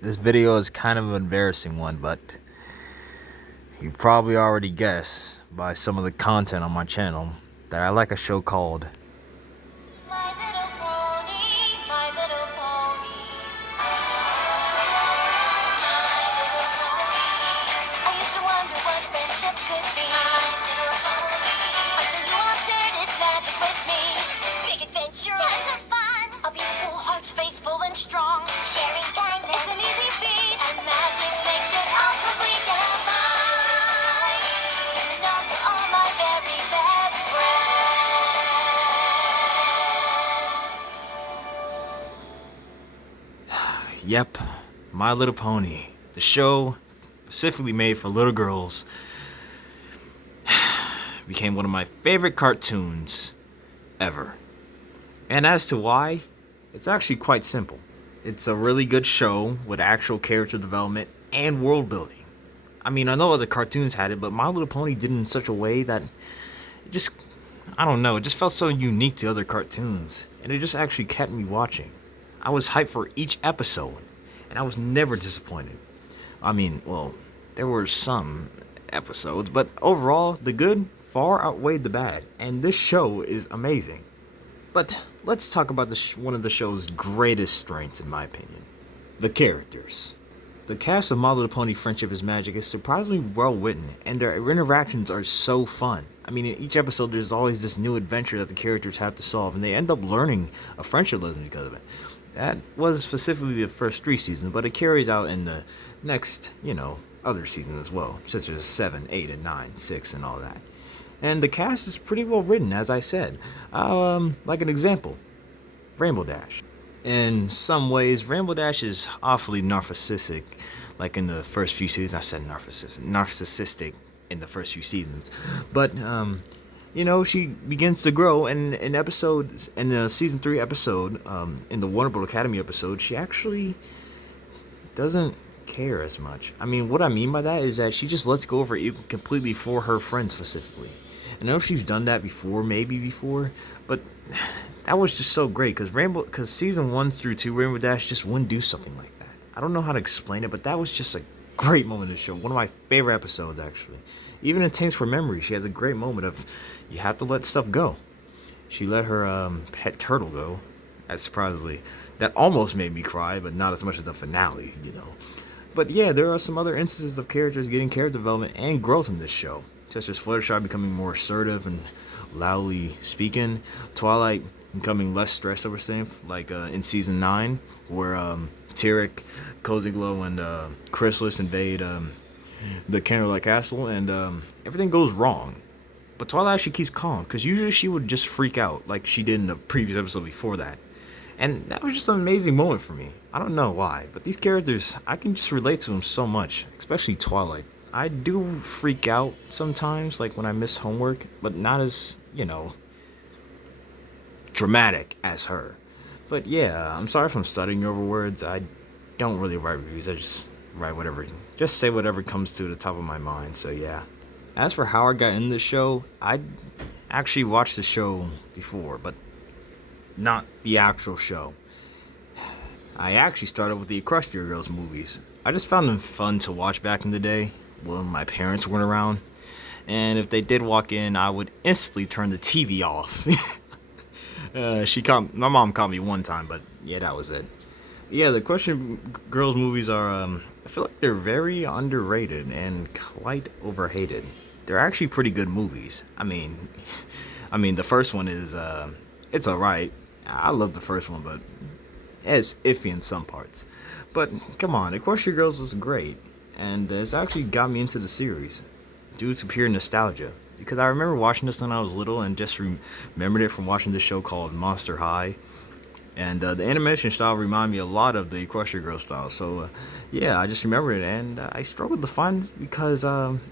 This video is kind of an embarrassing one, but you probably already guessed by some of the content on my channel that I like a show called My little pony, my little pony. I used to wonder what friendship could be. My little pony. Until you all shared its magic with me. Big adventure, tons of fun. A beautiful heart, faithful and strong. Sharing kindness, it's an easy feat. And magic makes it all complete. To have mine. To know you're all my very best friends. Yep, My Little Pony, the show specifically made for little girls. Became one of my favorite cartoons ever. And as to why, it's actually quite simple. It's a really good show with actual character development and world building. I mean, I know other cartoons had it, but My Little Pony did it in such a way that it just, I don't know, it just felt so unique to other cartoons. And it just actually kept me watching. I was hyped for each episode, and I was never disappointed. I mean, well, there were some episodes, but overall, the good far outweighed the bad, and this show is amazing. But let's talk about one of the show's greatest strengths, in my opinion: the characters. The cast of My Little Pony Friendship is Magic is surprisingly well written, and their interactions are so fun. I mean, in each episode, there's always this new adventure that the characters have to solve, and they end up learning a friendship lesson because of it. That was specifically the first 3 seasons, but it carries out in the next, other seasons as well, such as 7, 8, and 9, 6, and all that. And the cast is pretty well written, as I said. Like an example, Rainbow Dash. In some ways, Rainbow Dash is awfully narcissistic. Like in the first few seasons, I said narcissistic in the first few seasons. But she begins to grow, and in episodes, in the season 3 episode, in the Wonderful Academy episode, she actually doesn't care as much. I mean, what I mean by that is that she just lets go of her ego completely for her friends specifically. And I know she's done that before, maybe before, but that was just so great because season 1 through 2, Rainbow Dash just wouldn't do something like that. I don't know how to explain it, but that was just a great moment in the show. One of my favorite episodes, actually. Even in Tanks for Memory, she has a great moment of you have to let stuff go. She let her pet turtle go. That almost made me cry, but not as much as the finale. But yeah, there are some other instances of characters getting character development and growth in this show, such as Fluttershy becoming more assertive and loudly speaking, Twilight becoming less stressed over things, like in season 9, where Tyrek, Cozy Glow, and Chrysalis invade the Candlelight Castle, and everything goes wrong. But Twilight actually keeps calm, because usually she would just freak out, like she did in the previous episode before that. And that was just an amazing moment for me. I don't know why, but these characters, I can just relate to them so much, especially Twilight. I do freak out sometimes, like when I miss homework, but not as, dramatic as her. But yeah, I'm sorry if I'm stuttering over words. I don't really write reviews. I just write whatever, just say whatever comes to the top of my mind. So yeah. As for how I got in the show, I actually watched the show before, but not the actual show. I actually started with the Equestria Girls movies. I just found them fun to watch back in the day when my parents weren't around. And if they did walk in, I would instantly turn the TV off. My mom caught me one time, but yeah, that was it. Yeah, the Equestria Girls movies are, I feel like they're very underrated and quite overhated. They're actually pretty good movies. I mean, the first one is, it's alright. I love the first one, but it's iffy in some parts. But come on, Equestria Girls was great, and it's actually got me into the series due to pure nostalgia. Because I remember watching this when I was little and just remembered it from watching this show called Monster High. And the animation style reminded me a lot of the Equestria Girls style. So yeah, I just remember it, and I struggled to find it because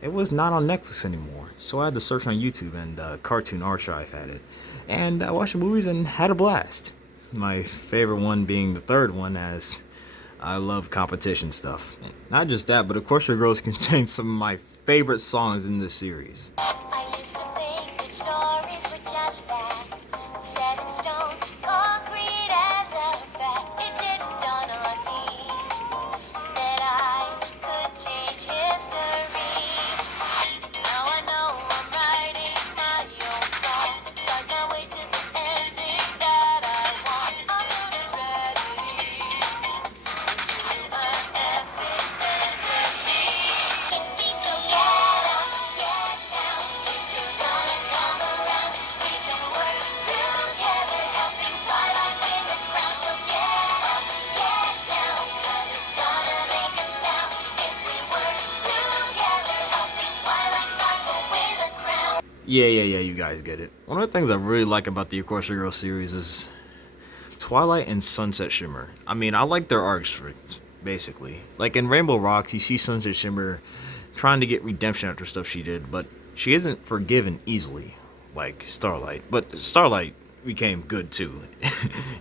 it was not on Netflix anymore. So I had to search on YouTube, and Cartoon Archive had it. And I watched the movies and had a blast. My favorite one being the third one, as I love competition stuff. Not just that, but Equestria Girls contains some of my favorite songs in this series. I used to think that stories were just that, set in stone, concrete as a fact. It didn't dawn on me Yeah, you guys get it. One of the things I really like about the Equestria Girls series is Twilight and Sunset Shimmer. I mean, I like their arcs for basically. Like in Rainbow Rocks, you see Sunset Shimmer trying to get redemption after stuff she did, but she isn't forgiven easily, like Starlight. But Starlight became good too.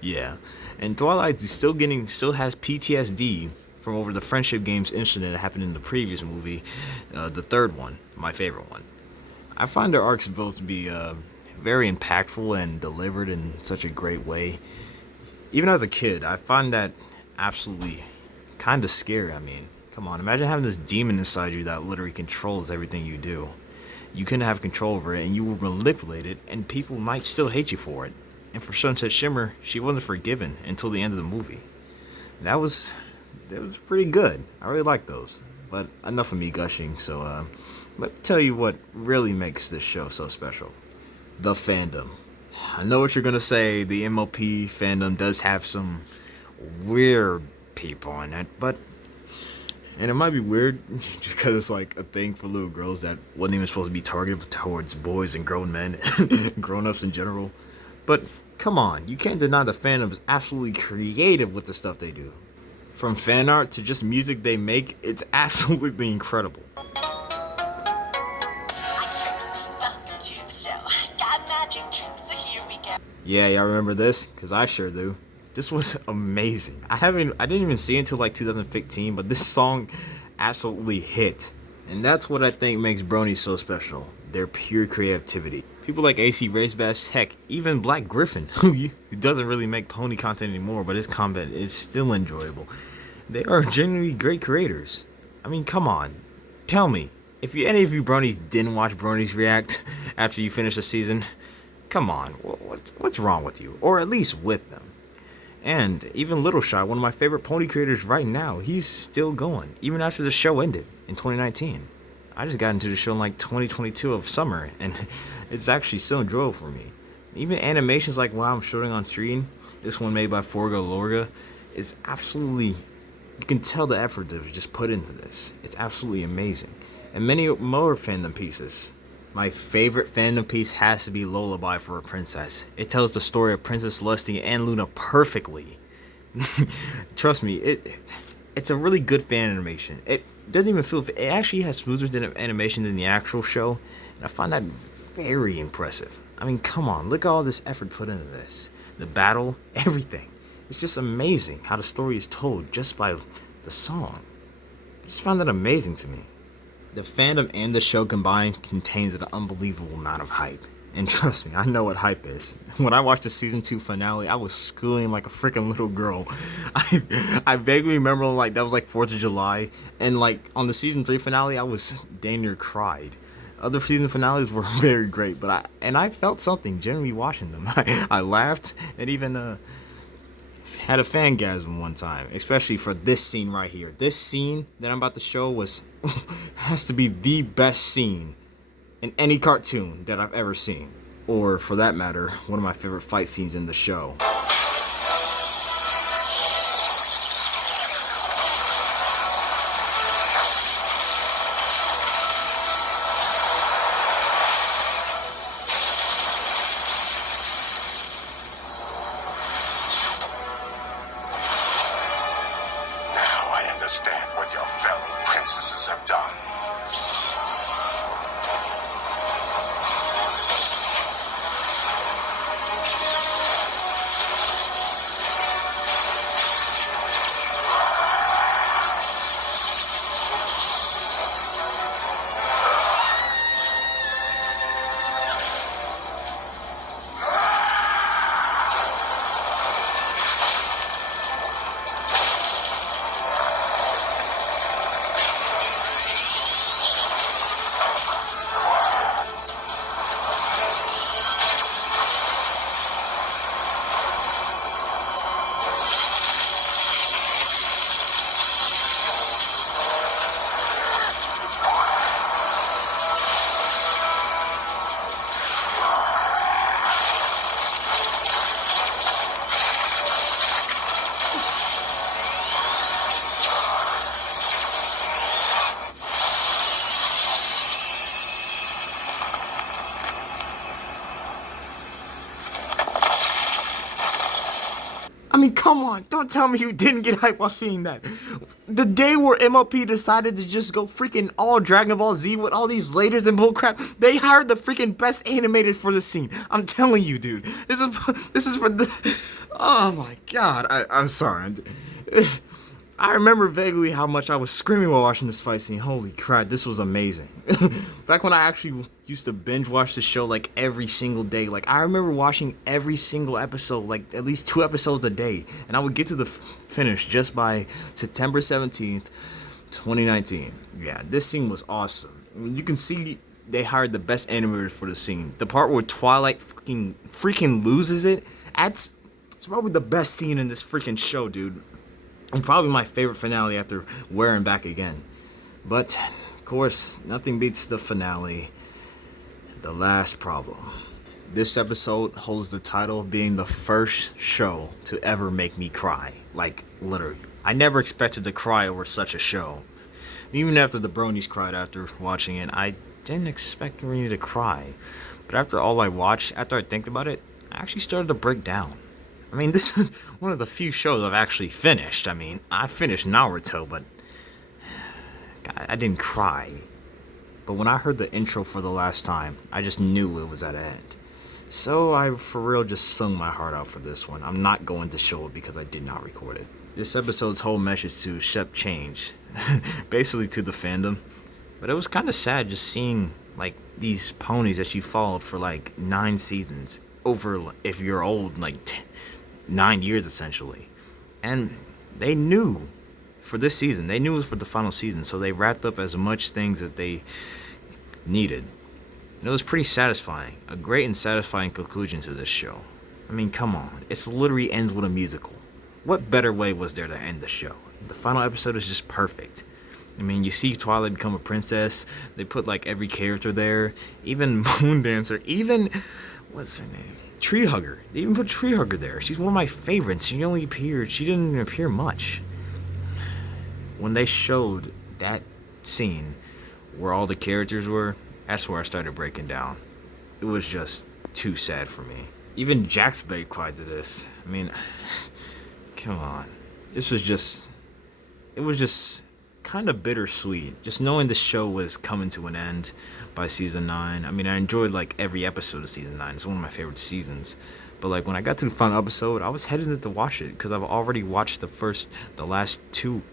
Yeah, and Twilight is still has PTSD from over the friendship games incident that happened in the previous movie, the third one, my favorite one. I find their arcs both to be very impactful and delivered in such a great way. Even as a kid, I find that absolutely kind of scary. I mean, come on, imagine having this demon inside you that literally controls everything you do. You couldn't have control over it, and you will manipulate it, and people might still hate you for it. And for Sunset Shimmer, she wasn't forgiven until the end of the movie. That was pretty good. I really like those. But enough of me gushing. So let me tell you what really makes this show so special. The fandom. I know what you're gonna say. The MLP fandom does have some weird people in it, but and it might be weird because it's like a thing for little girls that wasn't even supposed to be targeted towards boys and grown men, grown-ups in general. But come on, you can't deny the fandom is absolutely creative with the stuff they do. From fan art to just music they make, it's absolutely incredible. Yeah, y'all remember this? Cause I sure do. This was amazing. I didn't even see it until like 2015, but this song absolutely hit. And that's what I think makes Brony so special. Their pure creativity. People like AC Racebass, heck, even Black Griffin, who doesn't really make pony content anymore, but his content is still enjoyable. They are genuinely great creators. I mean, come on. Tell me, if any of you Bronies didn't watch Bronies react after you finish the season, come on, what's wrong with you? Or at least with them. And even Little Shot, one of my favorite pony creators right now, he's still going, even after the show ended in 2019. I just got into the show in like 2022 of summer, and it's actually still enjoyable for me. Even animations like Wow I'm Shooting on Screen, this one made by Forga Lorga, is absolutely, you can tell the effort that was just put into this. It's absolutely amazing. And many more fandom pieces. My favorite fandom piece has to be Lullaby for a Princess. It tells the story of Princess Lusty and Luna perfectly. Trust me, it's a really good fan animation. It doesn't even feel, it actually has smoother animation than the actual show, and I find that very impressive. I mean, come on, look at all this effort put into this. The battle, everything. It's just amazing how the story is told just by the song. I just find that amazing to me. The fandom and the show combined contains an unbelievable amount of hype. And trust me, I know what hype is. When I watched the season 2 finale, I was squealing like a freaking little girl. I vaguely remember like that was like 4th of July, and like on the season 3 finale, I was damn near cried. Other season finales were very great, but I felt something genuinely watching them. I laughed and even had a fangasm one time, especially for this scene right here. This scene that I'm about to show has to be the best scene in any cartoon that I've ever seen. Or, for that matter, one of my favorite fight scenes in the show. Understand what your fellow princesses have done. mean, come on, don't tell me you didn't get hyped while seeing that. The day where MLP decided to just go freaking all Dragon Ball Z with all these lasers and bullcrap, they hired the freaking best animators for the scene. I'm telling you, dude. This is for the. Oh my god, I'm sorry. I remember vaguely how much I was screaming while watching this fight scene. Holy crap, this was amazing. Back when I actually used to binge watch the show like every single day. Like I remember watching every single episode, like at least 2 episodes a day. And I would get to the finish just by September 17th, 2019. Yeah, this scene was awesome. I mean, you can see they hired the best animators for the scene. The part where Twilight freaking loses it, it's probably the best scene in this freaking show, dude. And probably my favorite finale after Wearing Back Again. But, of course, nothing beats the finale, The Last Problem. This episode holds the title of being the first show to ever make me cry. Like, literally. I never expected to cry over such a show. Even after the Bronies cried after watching it, I didn't expect Brony to cry. But after all I watched, after I think about it, I actually started to break down. I mean, this is one of the few shows I've actually finished. I mean, I finished Naruto, but I didn't cry. But when I heard the intro for the last time, I just knew it was at an end. So I, for real, just sung my heart out for this one. I'm not going to show it because I did not record it. This episode's whole message to Shep change, basically to the fandom. But it was kind of sad just seeing, like, these ponies that you followed for, like, 9 seasons. Over, if you're old, like, 9 years essentially. And they knew for this season, they knew it was for the final season, so they wrapped up as much things that they needed. And it was pretty satisfying. A great and satisfying conclusion to this show. I mean, come on. It literally ends with a musical. What better way was there to end the show? The final episode is just perfect. I mean, you see Twilight become a princess. They put like every character there. Even Moondancer. Even, what's her name? Tree Hugger. They even put Tree Hugger there. She's one of my favorites. She didn't even appear much. When they showed that scene where all the characters were, that's where I started breaking down. It was just too sad for me. Even Jack's Bay cried to this. I mean, come on. It was just kind of bittersweet. Just knowing the show was coming to an end by season 9. I mean, I enjoyed like every episode of season 9. It's one of my favorite seasons. But like when I got to the final episode, I was hesitant to watch it because I've already watched the 2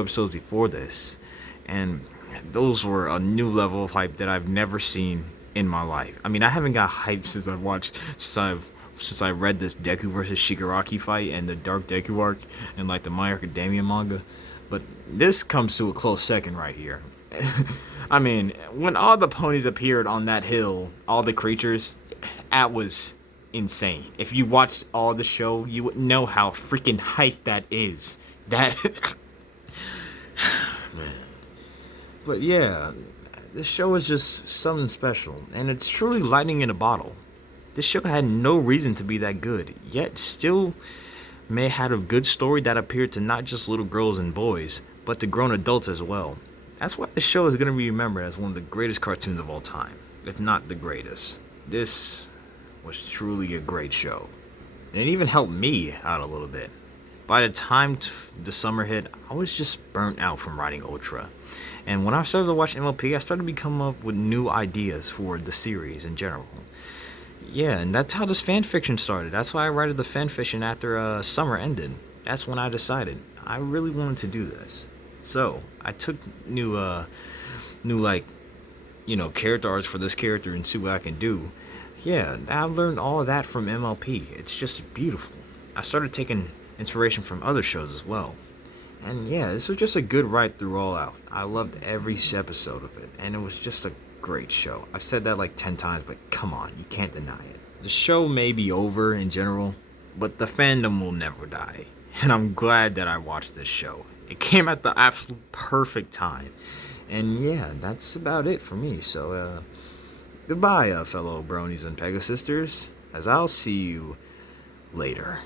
episodes before this, and those were a new level of hype that I've never seen in my life. I mean, I haven't got hype since I read this Deku versus Shigaraki fight and the Dark Deku arc and like the My Academia manga. But this comes to a close second right here. I mean, when all the ponies appeared on that hill, all the creatures, that was insane. If you watched all the show, you would know how freaking hyped that is. That man. But yeah, this show is just something special, and it's truly lightning in a bottle. This show had no reason to be that good, yet still may have a good story that appeared to not just little girls and boys, but to grown adults as well. That's why the show is going to be remembered as one of the greatest cartoons of all time, if not the greatest. This was truly a great show. And it even helped me out a little bit. By the time the summer hit, I was just burnt out from writing Ultra. And when I started to watch MLP, I started to come up with new ideas for the series in general. Yeah, and that's how this fanfiction started. That's why I wrote the fanfiction after summer ended. That's when I decided I really wanted to do this. So I took new character arts for this character and see what I can do. Yeah, I learned all of that from MLP. It's just beautiful. I started taking inspiration from other shows as well. And yeah, this was just a good ride through all out. I loved every episode of it, and it was just a great show. I've said that like 10 times, but come on, you can't deny it. The show may be over in general, but the fandom will never die. And I'm glad that I watched this show. It came at the absolute perfect time. And yeah, that's about it for me. So, goodbye, fellow Bronies and Pegasisters, as I'll see you later.